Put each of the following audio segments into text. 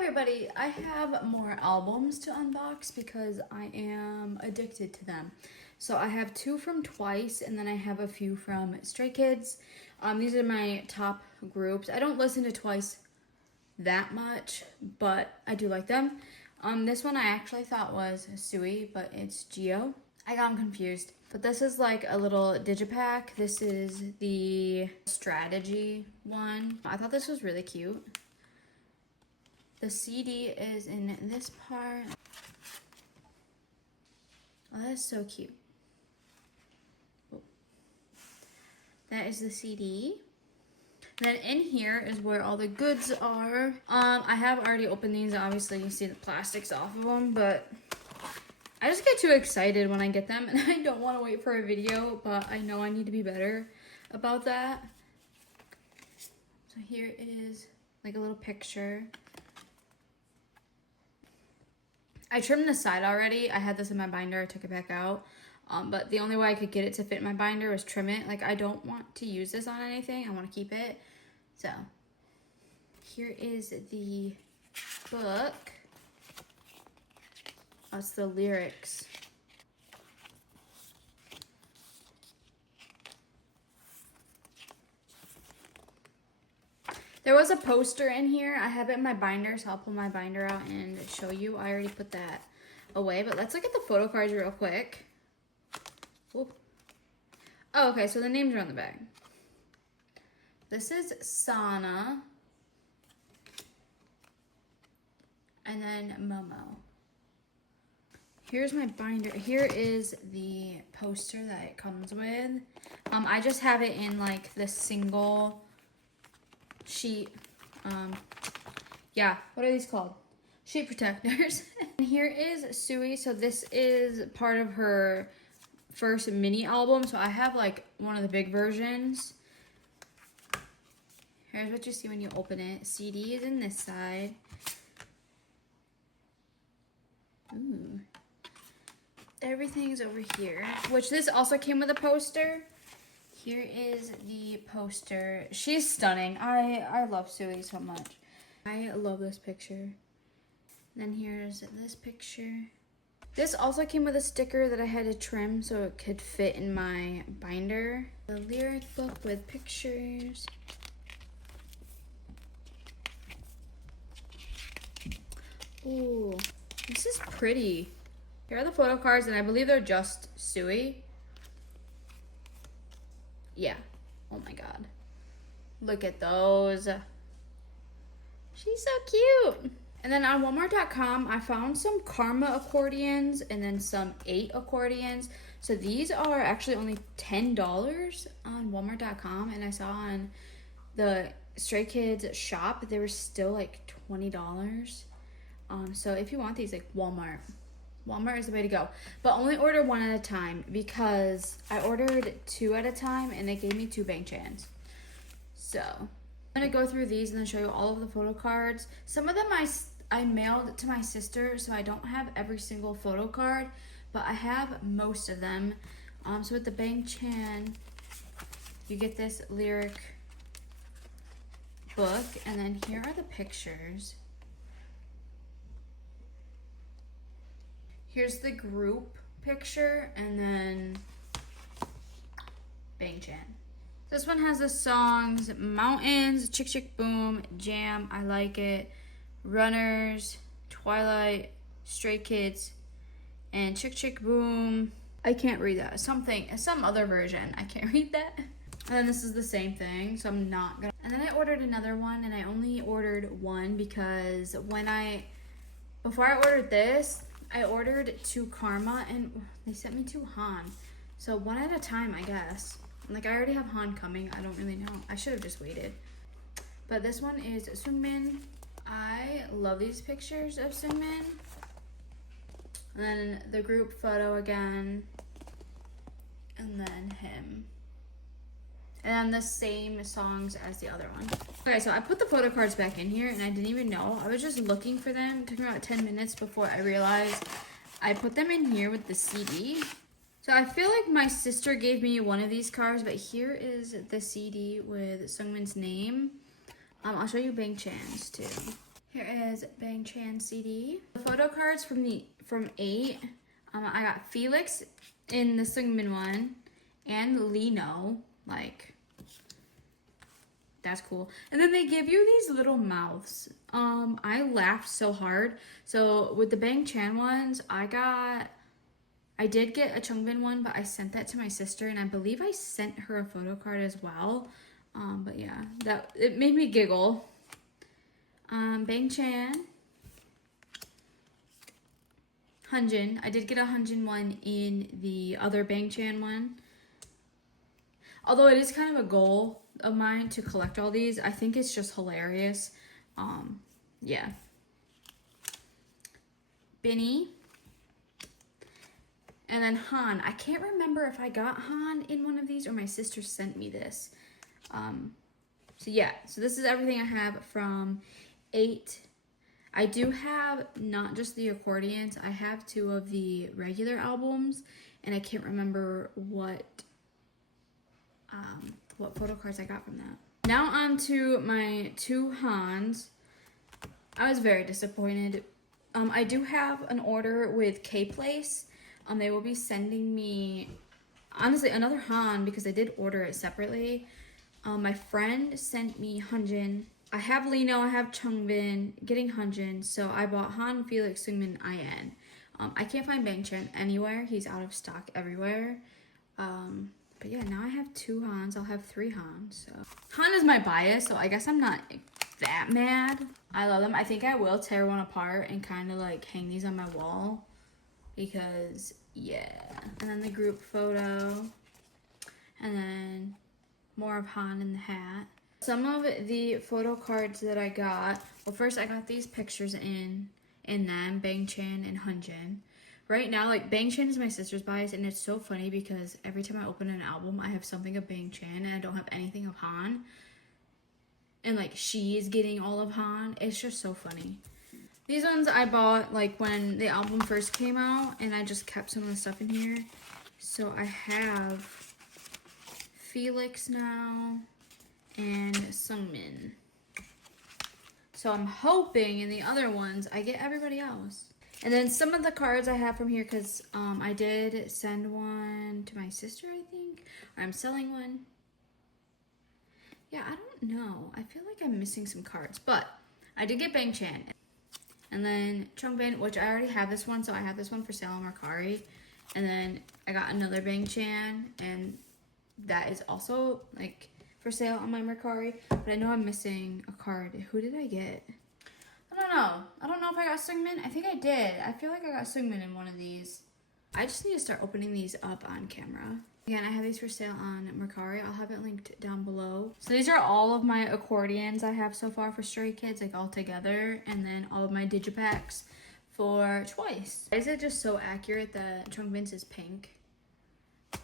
everybody, I have more albums to unbox because I am addicted to them. So I have 2 from Twice and then I have a few from Stray Kids. These are my top groups. I don't listen to Twice that much, but I do like them. This one I actually thought was Tzuyu, but it's Jihyo. I got them confused. But this is like a little digipack. This is the strategy one. I thought this was really cute. The CD is in this part. Oh, that is so cute. Oh. That is the CD. Then in here is where all the goods are. I have already opened these. Obviously, you see the plastics off of them, but I just get too excited when I get them, and I don't want to wait for a video, but I know I need to be better about that. So here is like a little picture. I trimmed the side already. I had this in my binder. I took it back out. But the only way I could get it to fit in my binder was trim it. Like, I don't want to use this on anything. I want to keep it. So, here is the book. That's the lyrics. There was a poster in here. I have it in my binder, so I'll pull my binder out and show you. I already put that away, but let's look at the photo cards real quick. Ooh. Oh, okay, so the names are on the back. This is Sana. And then Momo. Here's my binder. Here is the poster that it comes with. I just have it in like the single sheet. Yeah, what are these called? Sheet protectors. And here is Tzuyu. So this is part of her first mini album. So I have like one of the big versions. Here's what you see when you open it. CD is in this side. Ooh. Everything's over here, which this also came with a poster. Here is the poster. She's stunning. I love Tzuyu so much. I love this picture. Then here's this picture. This also came with a sticker that I had to trim so it could fit in my binder. The lyric book with pictures. Ooh, this is pretty. Here are the photo cards, and I believe they're just Tzuyu. Yeah. Oh my god. Look at those. She's so cute. And then on Walmart.com, I found some Karma accordions and then some ATE accordions. So these are actually only $10 on Walmart.com. And I saw on the Stray Kids shop, they were still like $20. So if you want these, like Walmart is the way to go. But only order 1 at a time because I ordered 2 at a time and they gave me 2 bank chans. So I'm gonna go through these and then show you all of the photo cards. Some of them I mailed to my sister, so I don't have every single photo card, but I have most of them. So with the bank chan, you get this lyric book, and then here are the pictures. Here's the group picture, and then Bang Chan. This one has the songs Mountains, Chick Chick Boom, Jam, I Like It, Runners, Twilight, Stray Kids, and Chick Chick Boom. I can't read that. Some other version. I can't read that. And then this is the same thing, so I'm not gonna. And then I ordered another one, and I only ordered 1 because before I ordered this, I ordered 2 Karma, and they sent me 2 Han. So 1 at a time, I guess. Like, I already have Han coming. I don't really know. I should have just waited. But this one is Seungmin. I love these pictures of Seungmin. And then the group photo again. And then him. And then the same songs as the other one. Okay, so I put the photo cards back in here and I didn't even know. I was just looking for them. It took me about 10 minutes before I realized I put them in here with the CD. So I feel like my sister gave me one of these cards, but here is the CD with Seungmin's name. I'll show you Bang Chan's too. Here is Bang Chan CD. The photo cards from ATE. I got Felix in the Seungmin one and Lino. Like, that's cool. And then they give you these little mouths. I laughed so hard. So with the Bang Chan ones, I did get a Seungmin one, but I sent that to my sister, and I believe I sent her a photo card as well. But yeah, it made me giggle. Bang Chan. Hunjin. I did get a Hunjin one in the other Bang Chan one. Although it is kind of a goal of mine to collect all these. I think it's just hilarious. Yeah. Binny. And then Han. I can't remember if I got Han in one of these or my sister sent me this. So yeah, so this is everything I have from ATE. I do have not just the accordions, I have 2 of the regular albums, and I can't remember what photo cards I got from that. Now on to my 2 Hans. I was very disappointed. I do have an order with Kpop. They will be sending me, honestly, another Han because I did order it separately. My friend sent me Hunjin. I have Lino, I have Seungmin, getting Hunjin, so I bought Han, Felix, Seungmin, IN. I can't find Bang Chan anywhere. He's out of stock everywhere. But yeah, now I have 2 Hans. I'll have 3 Hans. So Han is my bias, so I guess I'm not that mad. I love them. I think I will tear one apart and kind of like hang these on my wall because yeah. And then the group photo, and then more of Han in the hat. Some of the photo cards that I got, well, first I got these pictures in them, Bang Chan and Hunjin. Right now, like, Bang Chan is my sister's bias, and it's so funny because every time I open an album, I have something of Bang Chan, and I don't have anything of Han. And, like, she is getting all of Han. It's just so funny. These ones I bought, like, when the album first came out, and I just kept some of the stuff in here. So I have Felix now and Seungmin. So I'm hoping in the other ones I get everybody else. And then some of the cards I have from here, because I did send one to my sister, I think. Or I'm selling one. Yeah, I don't know. I feel like I'm missing some cards. But I did get Bang Chan. And then Seungmin, which I already have this one. So I have this one for sale on Mercari. And then I got another Bang Chan. And that is also, like, for sale on my Mercari. But I know I'm missing a card. Who did I get? I don't know. I don't know if I got Seungmin. I think I did. I feel like I got Seungmin in one of these. I just need to start opening these up on camera. Again, I have these for sale on Mercari. I'll have it linked down below. So these are all of my accordions I have so far for Stray Kids, like all together. And then all of my digipacks for Twice. Is it just so accurate that Seungmin's is pink?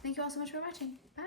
Thank you all so much for watching. Bye.